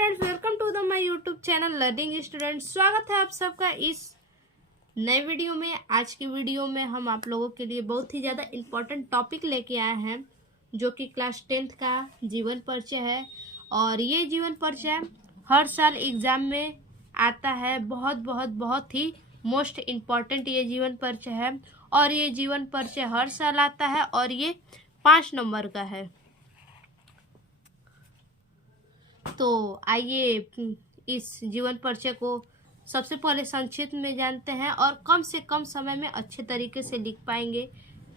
Friends, welcome to the my YouTube channel learning student. स्वागत है आप सबका इस नए वीडियो में। आज की वीडियो में हम आप लोगों के लिए बहुत ही ज़्यादा इम्पोर्टेंट टॉपिक लेके आए हैं, जो कि क्लास 10th का जीवन परिचय है। और ये जीवन परिचय हर साल एग्ज़ाम में आता है। बहुत ही मोस्ट इम्पॉर्टेंट ये जीवन परिचय है। और ये जीवन परिचय हर साल आता है और ये 5 नंबर का है। तो आइए इस जीवन परिचय को सबसे पहले संक्षिप्त में जानते हैं और कम से कम समय में अच्छे तरीके से लिख पाएंगे,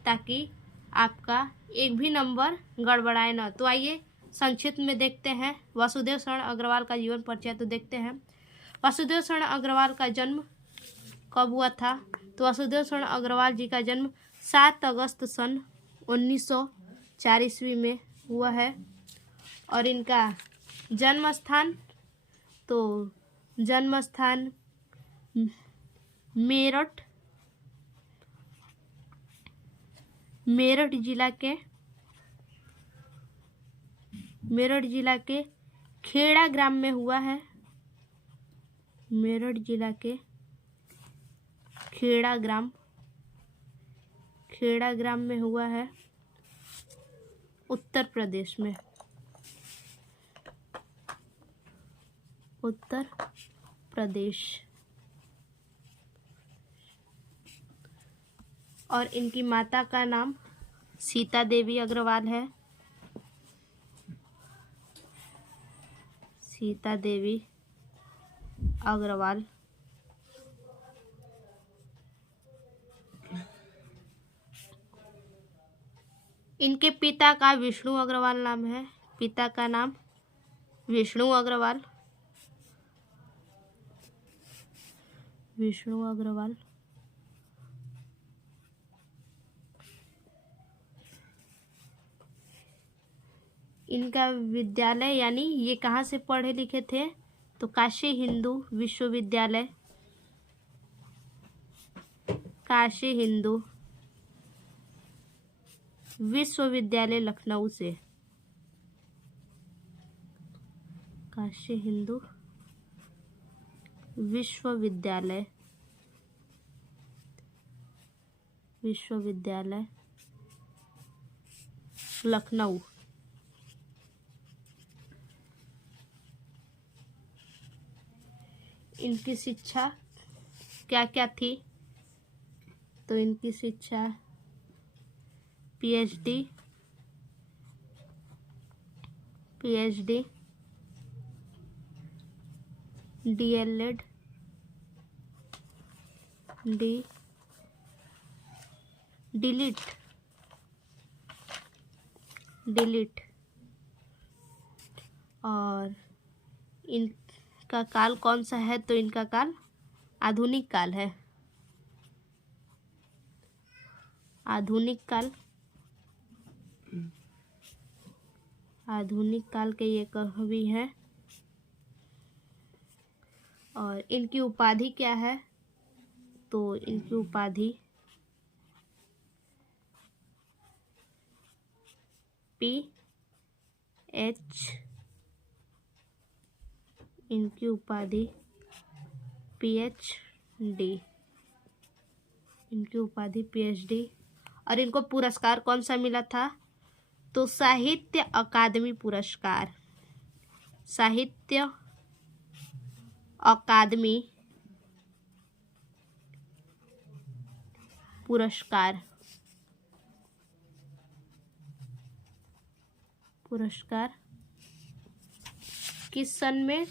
ताकि आपका एक भी नंबर गड़बड़ाए ना। तो आइए संक्षिप्त में देखते हैं वासुदेव शरण अग्रवाल का जीवन परिचय। तो देखते हैं वासुदेव शरण अग्रवाल का जन्म कब हुआ था। तो वासुदेव शरण अग्रवाल जी का जन्म 7 अगस्त सन 1904 ईस्वी में हुआ है। और इनका जन्म स्थान, तो जन्म स्थान मेरठ जिला के खेड़ा ग्राम में हुआ है। मेरठ जिला के खेड़ा ग्राम में हुआ है, उत्तर प्रदेश में। उत्तर प्रदेश। और इनकी माता का नाम सीता देवी अग्रवाल है। सीता देवी अग्रवाल। इनके पिता का विष्णु अग्रवाल नाम है। पिता का नाम विष्णु अग्रवाल। इनका विद्यालय, यानी ये कहाँ से पढ़े लिखे थे, तो काशी हिंदू विश्वविद्यालय, काशी हिंदू विश्वविद्यालय लखनऊ से। काशी हिंदू विश्वविद्यालय लखनऊ। इनकी शिक्षा क्या क्या थी, तो इनकी शिक्षा पीएचडी, डीएलएड, डिलीट। और इनका काल कौन सा है, तो इनका काल आधुनिक काल है। आधुनिक काल के ये कवि हैं। और इनकी उपाधि क्या है, तो इनकी उपाधि पीएचडी। और इनको पुरस्कार कौन सा मिला था, तो साहित्य अकादमी पुरस्कार। साहित्य अकादमी पुरस्कार किस सन में,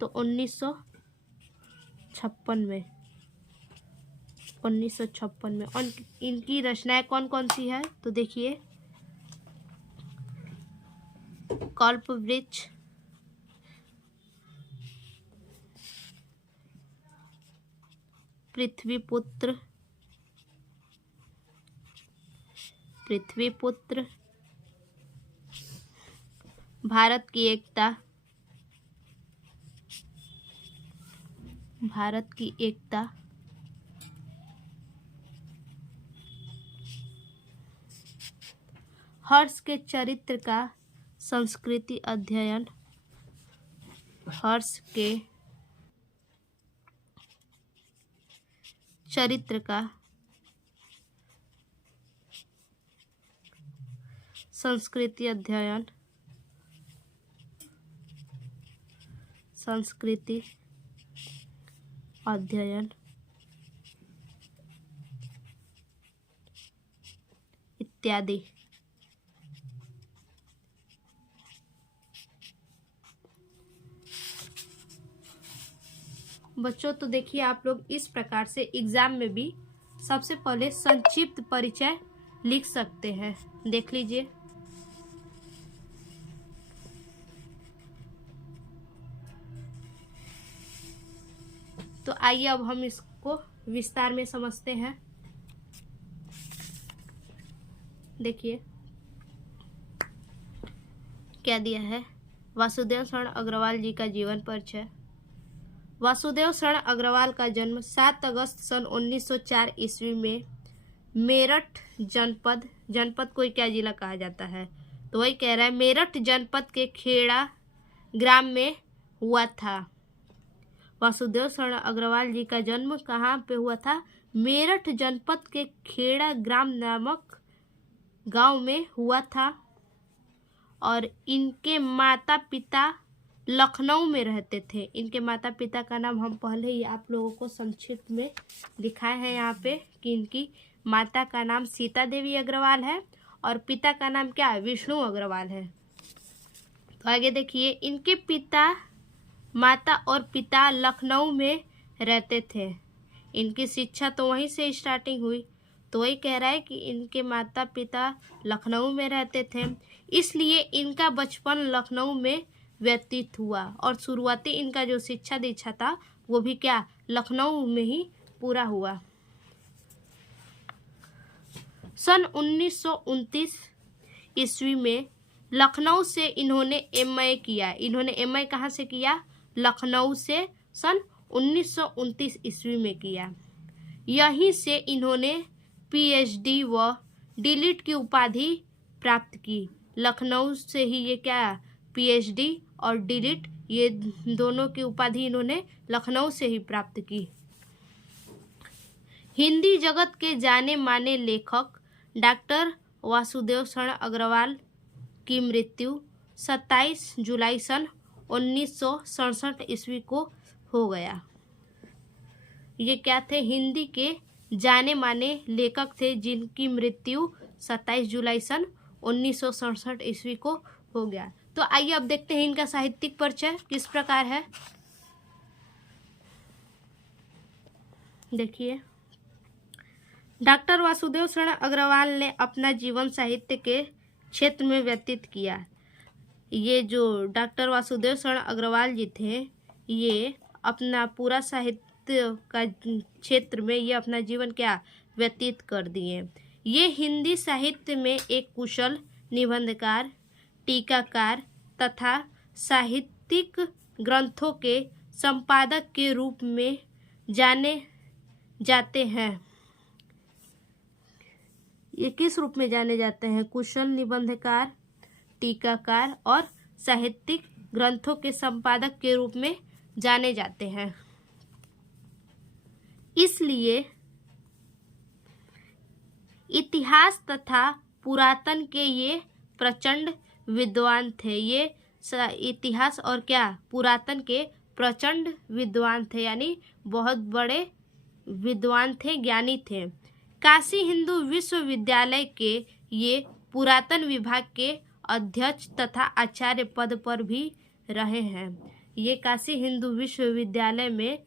तो 1956 में। और इनकी रचनाएं कौन कौन सी है, तो देखिए कल्पवृक्ष, पृथ्वीपुत्र, भारत की एकता, हर्ष के चरित्र का संस्कृति अध्ययन, हर्ष के चरित्र का संस्कृति अध्ययन इत्यादि। बच्चों तो देखिए आप लोग इस प्रकार से एग्जाम में भी सबसे पहले संक्षिप्त परिचय लिख सकते हैं। देख लीजिए। तो आइए अब हम इसको विस्तार में समझते हैं। देखिए क्या दिया है। वासुदेव शरण अग्रवाल जी का जीवन परिचय। वासुदेव शरण अग्रवाल का जन्म 7 अगस्त सन 1904 ईस्वी में मेरठ जनपद को क्या जिला कहा जाता है, तो वही कह रहा है मेरठ जनपद के खेड़ा ग्राम में हुआ था। वासुदेव शरण अग्रवाल जी का जन्म कहाँ पे हुआ था? मेरठ जनपद के खेड़ा ग्राम नामक गांव में हुआ था। और इनके माता पिता लखनऊ में रहते थे। इनके माता पिता का नाम हम पहले ही आप लोगों को संक्षिप्त में दिखाए हैं यहाँ पे कि इनकी माता का नाम सीता देवी अग्रवाल है और पिता का नाम क्या है? विष्णु अग्रवाल है। तो आगे देखिए, इनके माता और पिता लखनऊ में रहते थे। इनकी शिक्षा तो वहीं से स्टार्टिंग हुई। तो वही कह रहा है कि इनके माता पिता लखनऊ में रहते थे, इसलिए इनका बचपन लखनऊ में व्यतीत हुआ और शुरुआती इनका जो शिक्षा दीक्षा था वो भी क्या लखनऊ में ही पूरा हुआ। सन 1929 ईस्वी में लखनऊ से इन्होंने एमए किया। इन्होंने एमए कहाँ से किया? लखनऊ से सन 1929 ईस्वी में किया। यहीं से इन्होंने पीएचडी व डीलिट की उपाधि प्राप्त की। लखनऊ से ही ये क्या पीएचडी और डीलिट ये दोनों की उपाधि इन्होंने लखनऊ से ही प्राप्त की। हिंदी जगत के जाने माने लेखक डॉक्टर वासुदेव शरण अग्रवाल की मृत्यु 27 जुलाई सन 1967 ईस्वी को हो गया। ये क्या थे? हिंदी के जाने माने लेखक थे जिनकी मृत्यु 27 जुलाई सन 1967 ईस्वी को हो गया। तो आइए अब देखते हैं इनका साहित्यिक परिचय किस प्रकार है। देखिए, डॉक्टर वासुदेव शरण अग्रवाल ने अपना जीवन साहित्य के क्षेत्र में व्यतीत किया। ये जो डॉक्टर वासुदेव शरण अग्रवाल जी थे, ये अपना पूरा साहित्य का क्षेत्र में ये अपना जीवन क्या व्यतीत कर दिए। ये हिंदी साहित्य में एक कुशल निबंधकार, टीकाकार तथा साहित्यिक ग्रंथों के संपादक के रूप में जाने जाते हैं। ये किस रूप में जाने जाते हैं? कुशल निबंधकार, टीकाकार और साहित्यिक ग्रंथों के संपादक के रूप में जाने जाते हैं। इसलिए इतिहास तथा पुरातन के ये प्रचंड विद्वान थे। ये इतिहास और क्या पुरातन के प्रचंड विद्वान थे, यानी बहुत बड़े विद्वान थे, ज्ञानी थे। काशी हिंदू विश्वविद्यालय के ये पुरातन विभाग के अध्यक्ष तथा आचार्य पद पर भी रहे हैं। ये काशी हिंदू विश्वविद्यालय में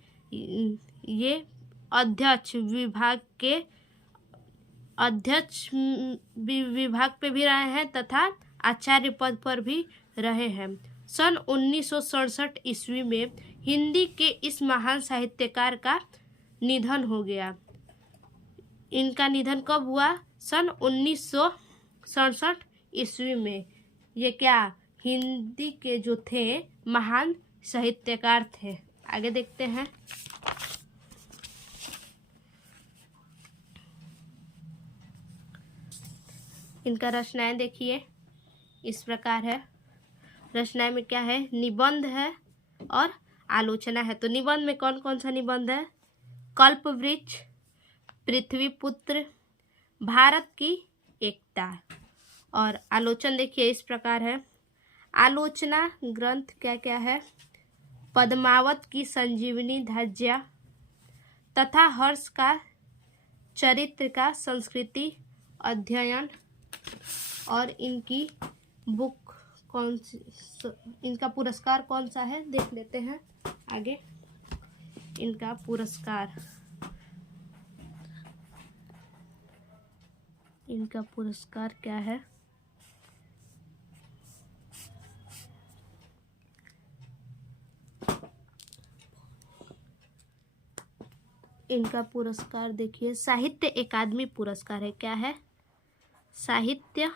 ये अध्यक्ष विभाग के अध्यक्ष विभाग पे भी रहे हैं तथा आचार्य पद पर भी रहे हैं। सन 1967 ईस्वी में हिंदी के इस महान साहित्यकार का निधन हो गया। इनका निधन कब हुआ? सन 1967 ईस्वी में। ये क्या हिंदी के जो थे महान साहित्यकार थे। आगे देखते हैं। इनका रचनाएं देखिए इस प्रकार है। रचनाएं में क्या है? निबंध है, और आलोचना है। तो निबंध में कौन कौन सा निबंध है? कल्पवृक्ष, पृथ्वीपुत्र, भारत की एकता। और आलोचना देखिए इस प्रकार है। आलोचना ग्रंथ क्या क्या है? पद्मावत की संजीवनी धज्या तथा हर्ष का चरित्र का संस्कृति अध्ययन। और इनकी बुक कौन सी, इनका पुरस्कार कौन सा है देख लेते हैं आगे। इनका पुरस्कार, इनका पुरस्कार क्या है? इनका पुरस्कार देखिए साहित्य अकादमी पुरस्कार है। क्या है? साहित्य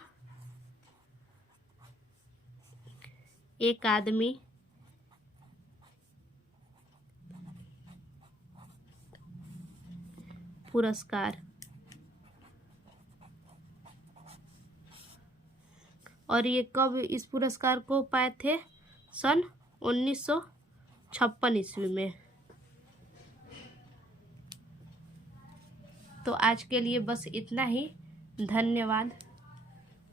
अकादमी पुरस्कार। और ये कब इस पुरस्कार को पाए थे? सन 1956 ईस्वी में। तो आज के लिए बस इतना ही। धन्यवाद।